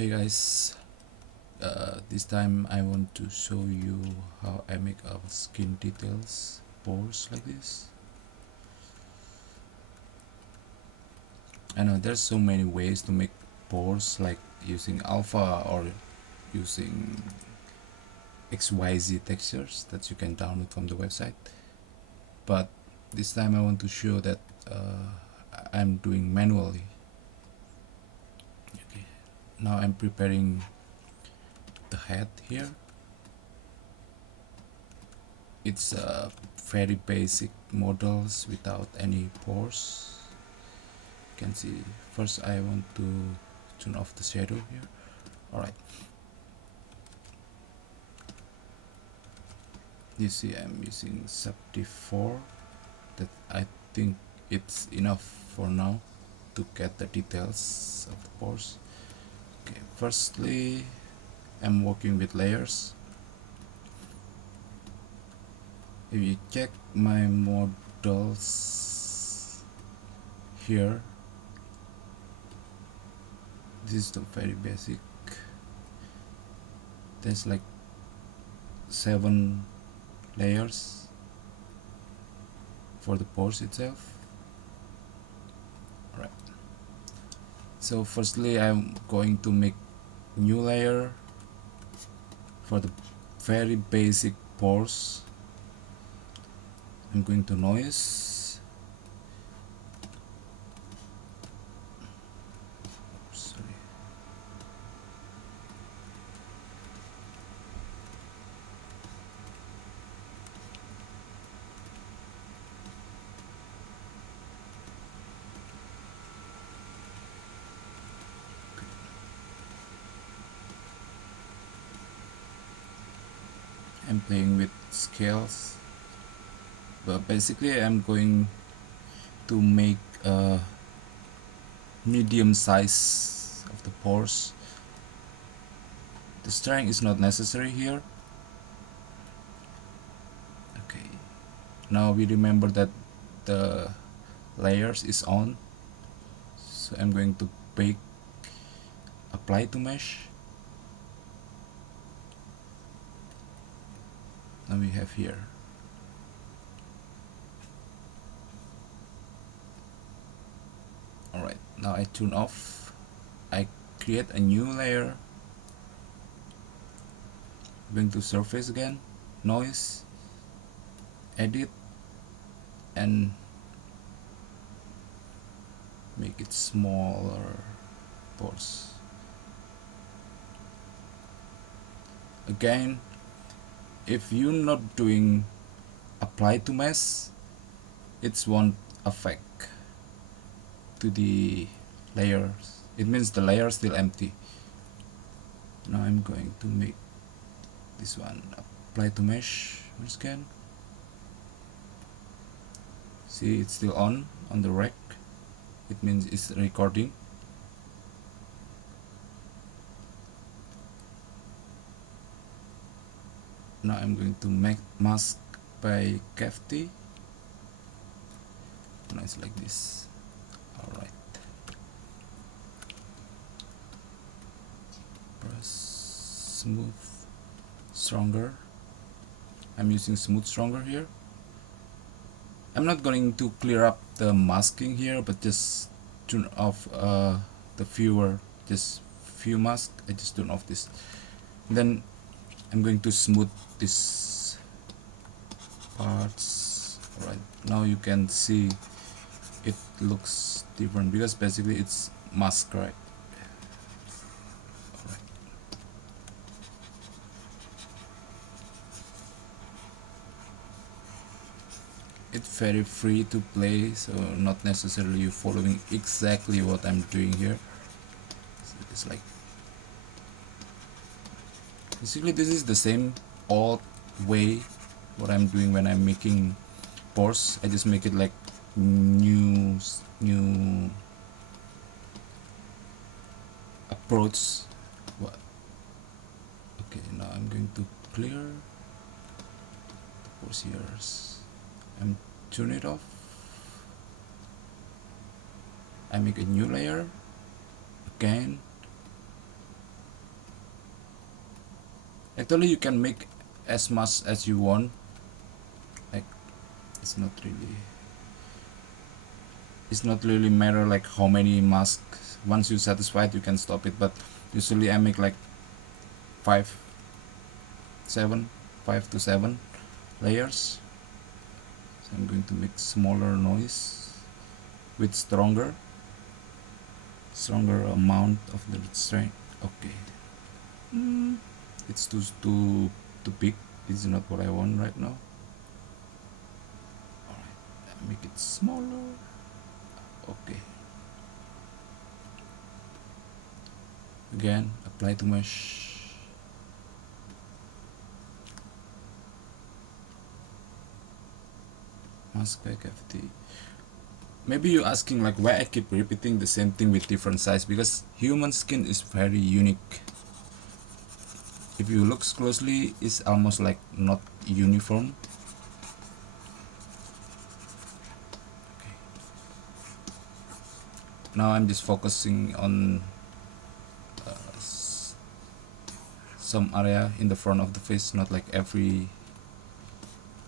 Hey guys, this time I want to show you how I make up skin details pores like this. I know there's so many ways to make pores, like using alpha or using XYZ textures that you can download from the website, but this time I want to show that I'm doing manually. Okay. Now I'm preparing the head here. It's very basic models without any pores. You can see first I want to turn off the shadow here. Alright, you see I'm using Subdiv 4. That I think it's enough for now to get the details of the pores. Okay, firstly I'm working with layers. If you check my models here, this is the very basic. There's like 7 layers for the pores itself. Alright, so firstly I'm going to make new layer for the very basic pores. I'm going to noise. Sorry. I'm playing with scales, but basically I'm going to make a medium size of the pores. The strength is not necessary here. Okay, now we remember that the layers is on, so I'm going to bake apply to mesh. Now we have here. Alright, now I turn off. I create a new layer. Going to surface again, noise, edit, and make it smaller pores. Again, if you're not doing apply to mesh, it won't affect to the layers. It means the layer is still empty. Now I'm going to make this one apply to mesh once again. See, it's still on the rack. It means it's recording. Now I'm going to make mask by cavity. Now it's like this. Alright. Brush smooth stronger. I'm using smooth stronger here. I'm not going to clear up the masking here, but just turn off the viewer, just few mask. I just turn off this. Then I'm going to smooth these parts. Alright, now you can see it looks different because basically it's mask, right? Alright. It's very free to play, so not necessarily you following exactly what I'm doing here. So it's like basically this is the same old way what I'm doing when I'm making pores. I just make it like new approach. What? Okay, now I'm going to clear the pores here. I'm turn it off. I make a new layer again. Actually you can make as much as you want, like it's not really matter like how many masks. Once you're satisfied you can stop it, but usually I make like 5 7 5 to 7 layers. So I'm going to make smaller noise with stronger amount of the strength. Okay. It's too big. This is not what I want right now. Alright, make it smaller. Okay. Again, apply to mesh. Mask back FT. Maybe you're asking like why I keep repeating the same thing with different size, because human skin is very unique. If you look closely, it's almost like not uniform. Okay. Now I'm just focusing on some area in the front of the face, not like every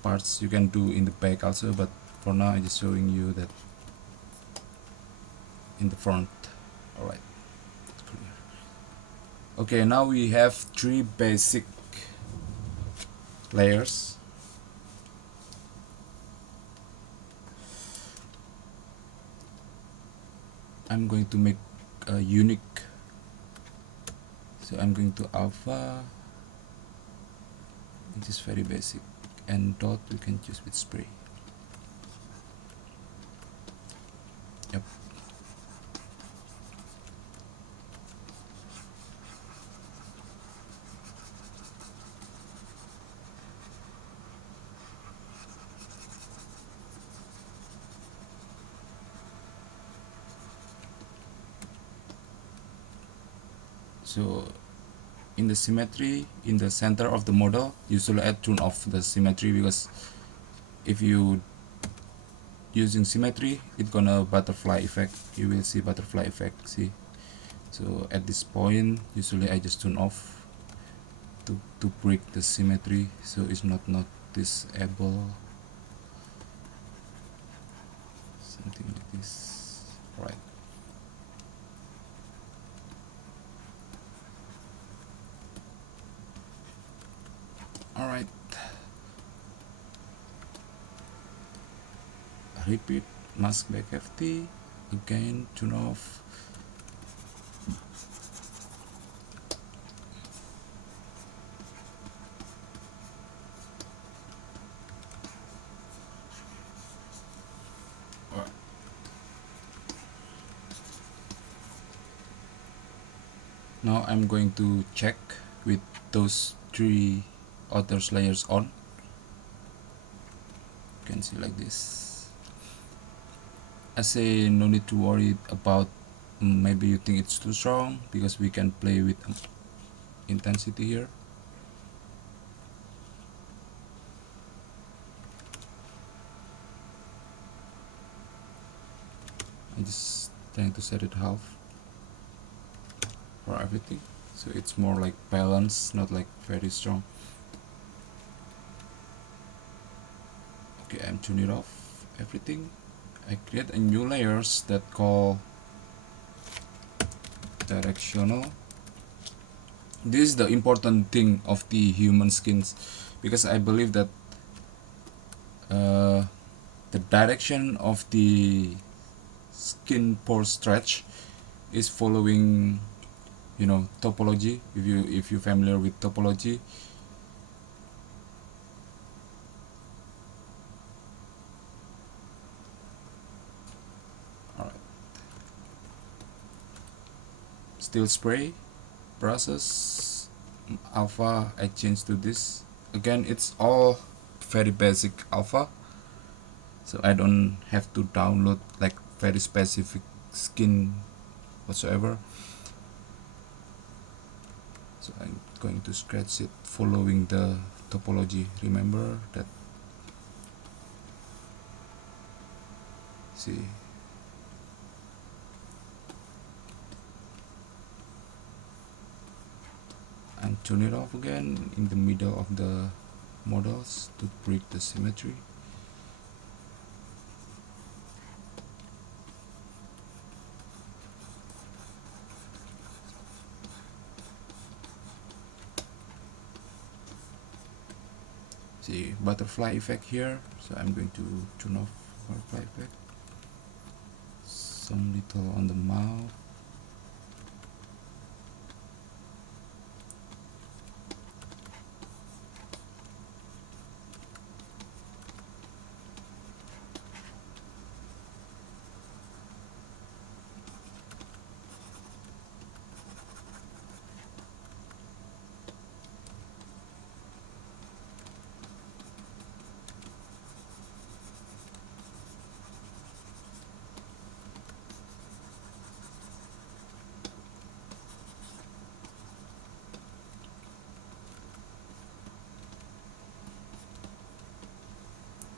parts. You can do in the back also, but for now I'm just showing you that in the front. Alright, clear. Okay, now we have 3 basic layers. I'm going to make a unique, so I'm going to alpha, which is very basic, and dot we can choose with spray. Yep. So in the symmetry, in the center of the model, usually I turn off the symmetry, because if you using symmetry, it's gonna butterfly effect. You will see butterfly effect. See, so at this point usually I just turn off to break the symmetry, so it's not noticeable. Something like this. Right. Alright. Repeat, mask back FT, again turn off. Now I'm going to check with those 3 outer layers on. You can see like this. I say no need to worry about maybe you think it's too strong, because we can play with intensity here. I'm just trying to set it half for everything, so it's more like balanced, not like very strong. Okay, I'm turning it off everything. I create a new layers that call directional. This is the important thing of the human skins, because I believe that the direction of the skin pore stretch is following, you know, topology. If you're familiar with topology, all right. Still spray process alpha. I change to this again. It's all very basic alpha, so I don't have to download like very specific skin whatsoever. So I'm going to scratch it following the topology. Remember that. See, I'm and turn it off again in the middle of the models to break the symmetry. See butterfly effect here, so I'm going to turn off butterfly effect. Some little on the mouth.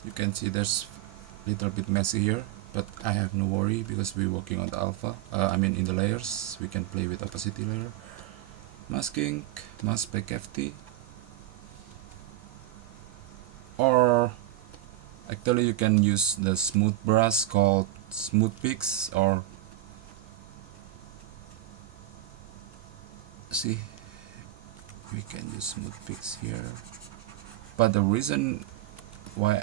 You can see there's a little bit messy here, but I have no worry because we're working on the alpha. In the layers, we can play with opacity layer. Masking, mask back FT. Or actually you can use the smooth brush called smooth peaks, or see, we can use smooth peaks here. But the reason why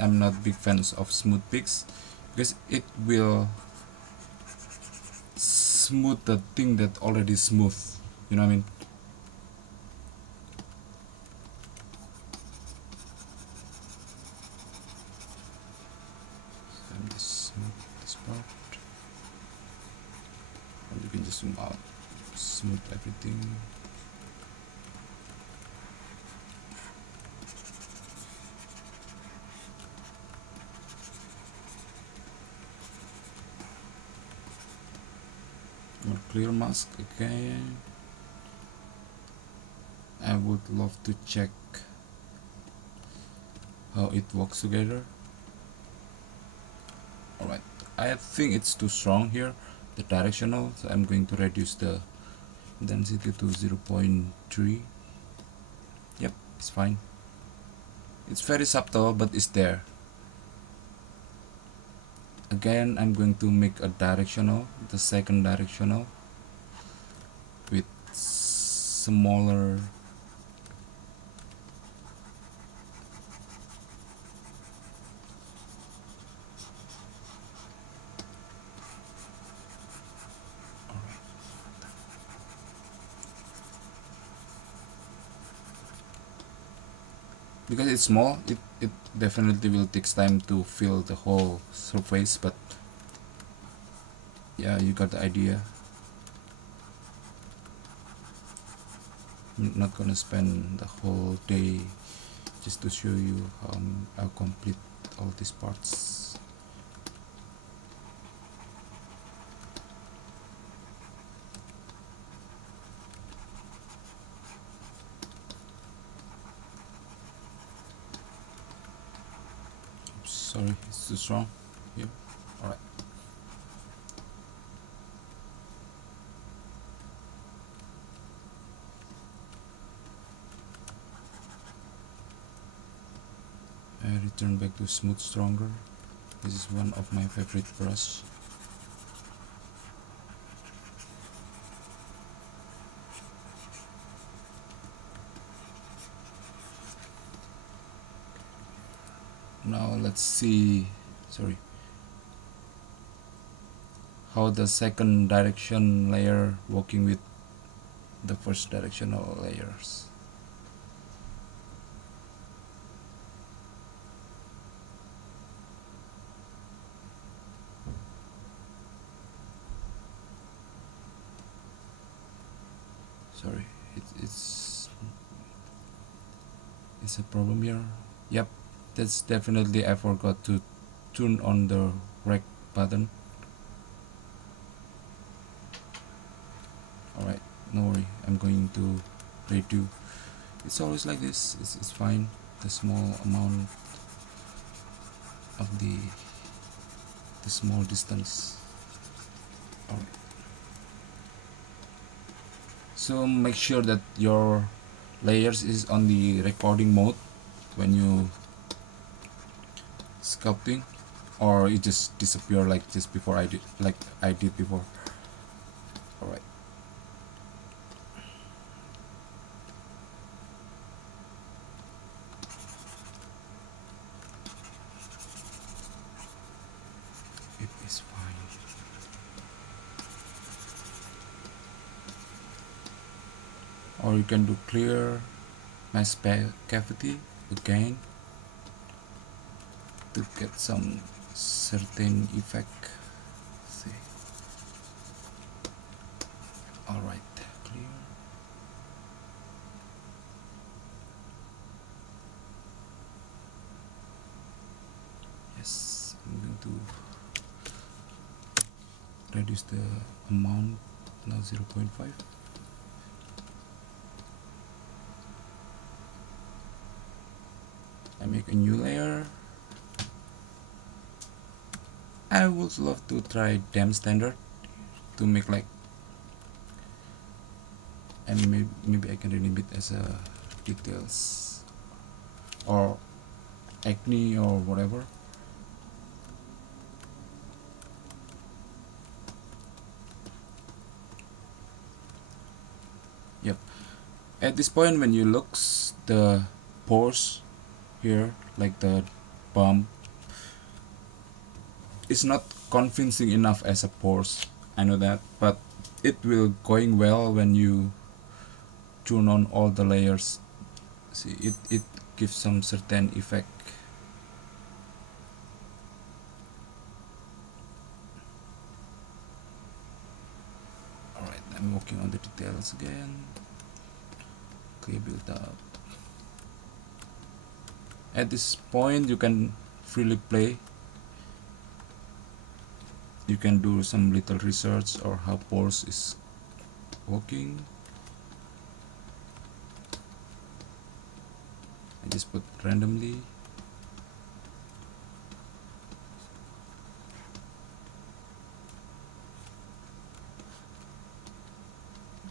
I'm not big fans of smooth peaks, because it will smooth the thing that already smooth, you know what I mean? So I'm just smooth this part, and you can just zoom out, smooth everything. More clear mask again. I would love to check how it works together. Alright, I think it's too strong here, the directional, so I'm going to reduce the density to 0.3. Yep, it's fine. It's very subtle, but it's there. Again, I'm going to make a directional, the second directional, with smaller because it's small, it definitely will take time to fill the whole surface, but yeah, you got the idea. I'm not gonna spend the whole day just to show you how complete all these parts. Oops, sorry, it's too strong here. Alright. I return back to smooth stronger. This is one of my favorite brush. Now let's see, sorry, how the second direction layer working with the first directional layers. Sorry, it's a problem here. Yep, that's definitely, I forgot to turn on the rec button. Alright, no worry, I'm going to redo. It's always like this, it's fine, the small amount of the small distance. Alright, So make sure that your layers is on the recording mode when you sculpting, or it just disappear like just before I did before. Alright. It is fine. Or you can do clear mass cavity again to get some certain effect. See. Alright, clear. Yes, I'm going to reduce the amount now 0.5. I make a new layer. I would love to try damn standard to make like, and maybe I can rename it as a details or acne or whatever. Yep. At this point, when you look the pores here, like the bump, it's not convincing enough as a pores. I know that, but it will going well when you turn on all the layers. See, it gives some certain effect. Alright, I'm working on the details again. Okay, build up. At this point, you can freely play. You can do some little research or how pores is working. I just put randomly.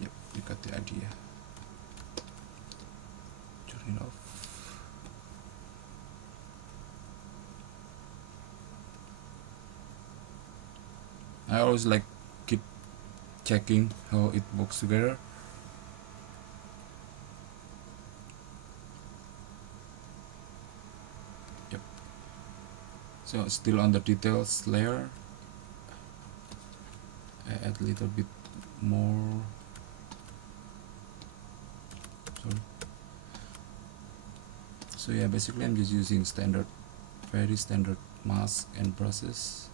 Yep, you got the idea. Turn it off. I always like keep checking how it works together. Yep. So still on the details layer. I add a little bit more. Sorry. So yeah, basically I'm just using standard, very standard mask and brushes.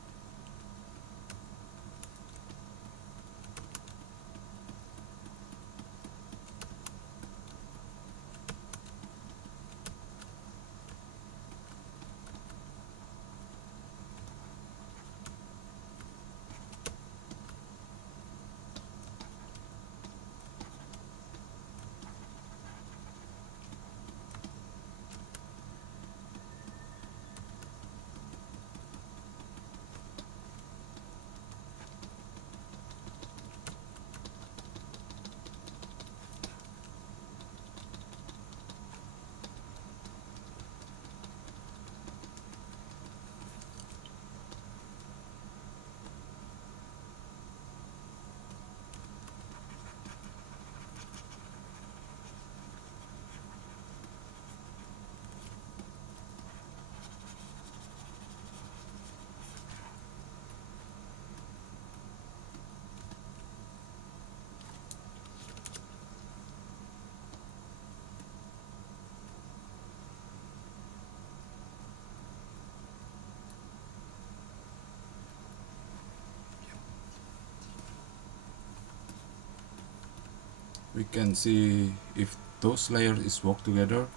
We can see if those layers is work together.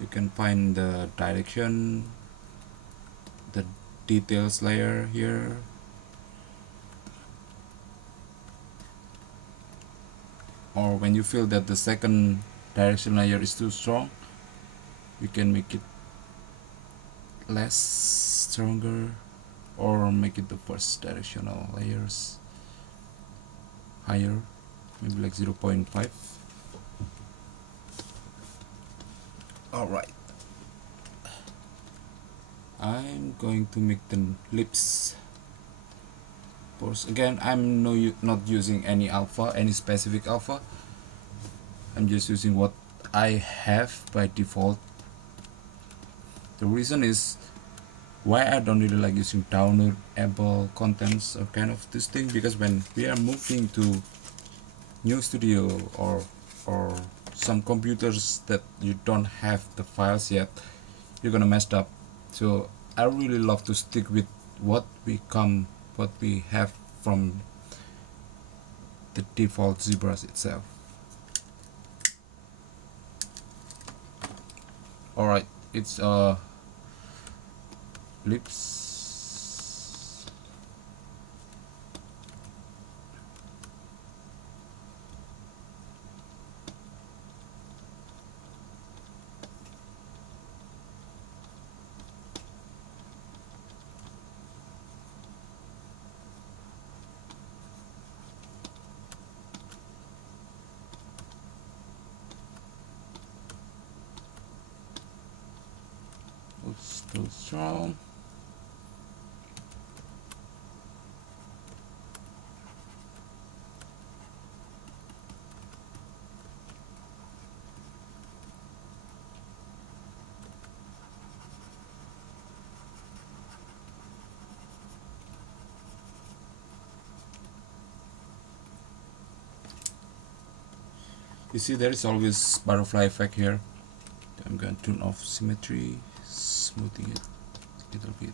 You can find the direction, the details layer here, or when you feel that the second direction layer is too strong, you can make it less stronger, or make it the first directional layers higher. maybe like 0.5. Alright, I'm going to make the lips pores. Again, I'm not using any alpha, any specific alpha. I'm just using what I have by default. The reason is why I don't really like using downloadable contents or kind of this thing, because when we are moving to new studio or some computers that you don't have the files yet, you're gonna mess up. So I really love to stick with what we have from the default Zbrush itself. Alright, it's lips. Still strong. You see there is always butterfly effect here. I'm going to turn off symmetry, smoothing it a little bit.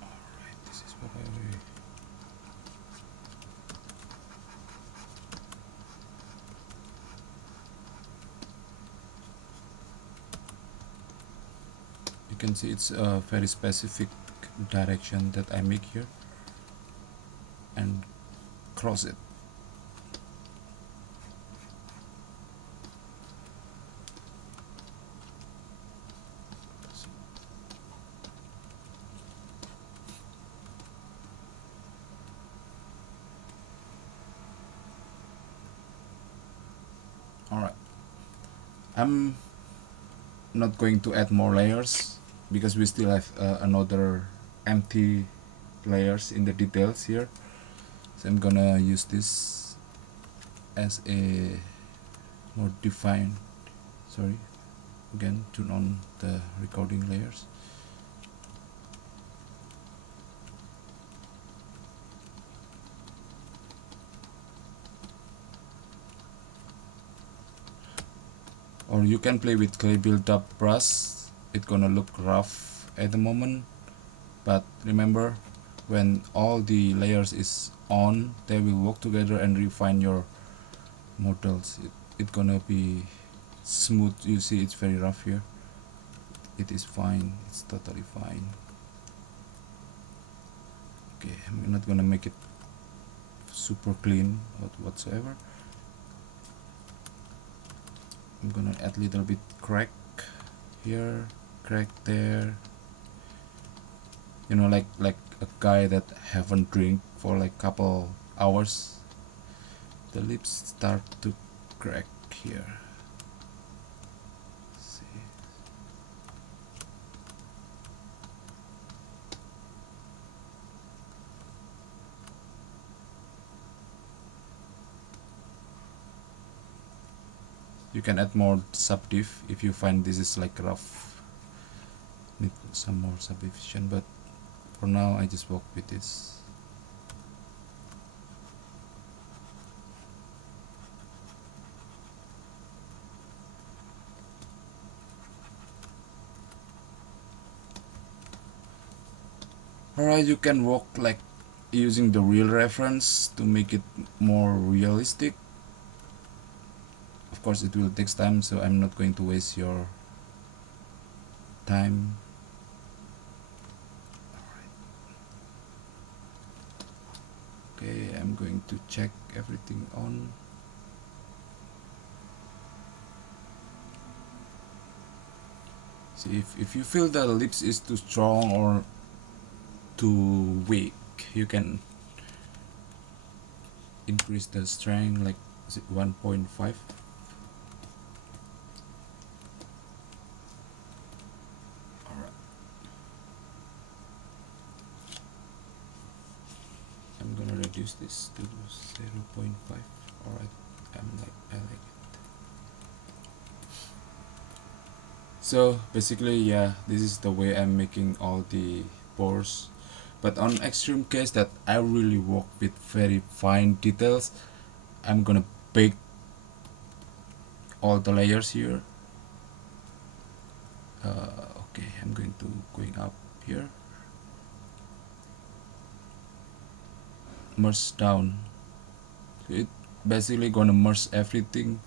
Alright, this is what I will. You can see it's a very specific direction that I make here and cross it. Alright, I'm not going to add more layers because we still have another empty layers in the details here. So I'm gonna use this as a more defined, sorry, again turn on the recording layers. Or you can play with clay build-up brush. It's gonna look rough at the moment, but remember, when all the layers is on, they will work together and refine your models. It's gonna be smooth. You see it's very rough here. It is fine, it's totally fine. Okay, I'm not gonna make it super clean whatsoever. I'm gonna add a little bit crack here, crack there. You know, like a guy that haven't drink for like couple hours. The lips start to crack here. See. You can add more subdiv if you find this is like rough. Need some more subdivision, but for now I just work with this. Alright, you can work like using the real reference to make it more realistic. Of course it will take time, so I'm not going to waste your time. Okay, I'm going to check everything on. See, if you feel the lips is too strong or too weak, you can increase the strength, like 1.5. Alright, I'm gonna reduce this to 0.5. Alright, I like it. So basically, yeah, this is the way I'm making all the pores. But on extreme case that I really work with very fine details, I'm gonna bake all the layers here. Okay, I'm going up here, merge down. It basically gonna merge everything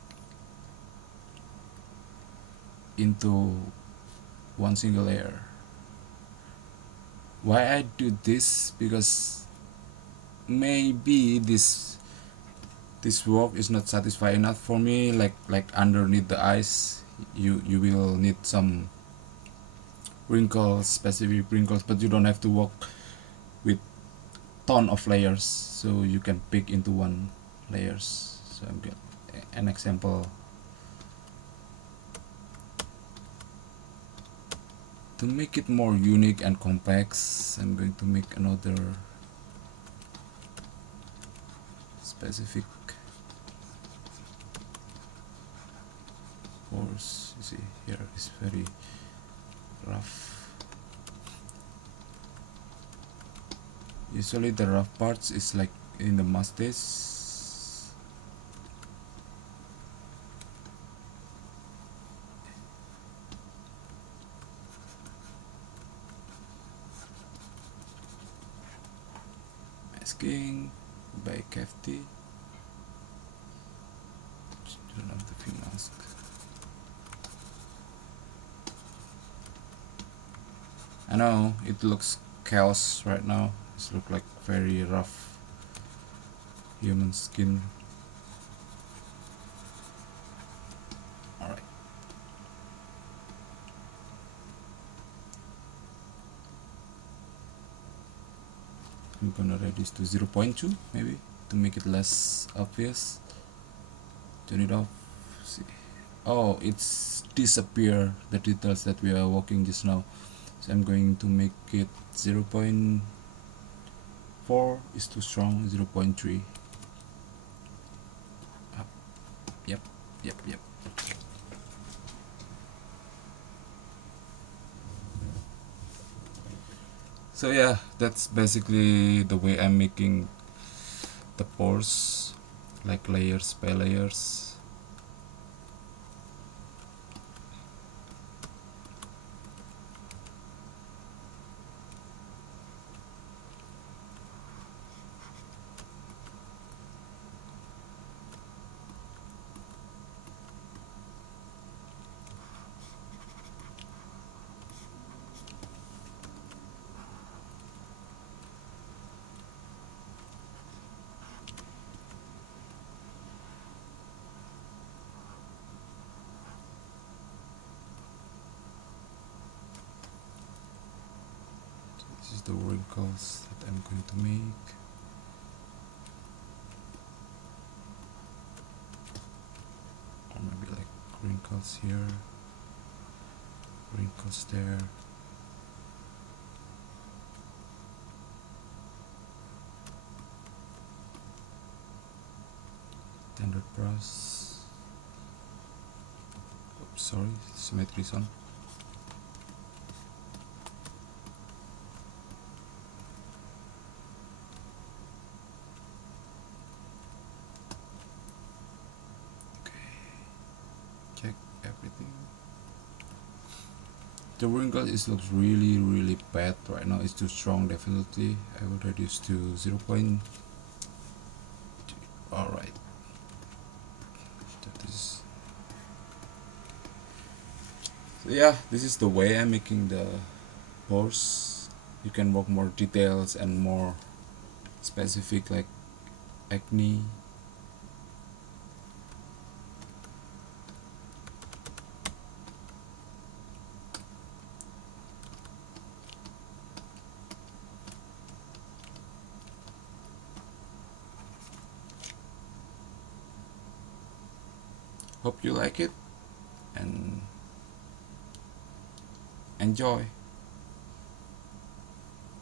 into one single layer. Why I do this? Because maybe this work is not satisfying enough for me. Like underneath the eyes, you will need some wrinkles, specific wrinkles, but you don't have to work with ton of layers, so you can pick into one layers. So I'm getting an example. To make it more unique and complex, I'm going to make another specific pores. You see here is very rough. Usually the rough parts is like in the mustache. Masking by cavity. Turn on the fill mask. I know it looks chaos right now. It looks like very rough human skin. Alright. I'm gonna reduce to 0.2 maybe to make it less obvious. Turn it off. See. Oh, it's disappear the details that we are working just now. So I'm going to make it 0.4 is too strong. 0.3. Up. Yep. So yeah, that's basically the way I'm making the pores, like layers by layers. This is the wrinkles that I'm going to make. Or maybe like wrinkles here, wrinkles there. Standard brush. Oops, sorry, symmetry is on. Check everything. The wrinkle looks really bad right now. It's too strong. Definitely I will reduce to 0.2. Alright, that is, so yeah, this is the way I'm making the pores. You can work more details and more specific, like acne. Hope you like it and enjoy.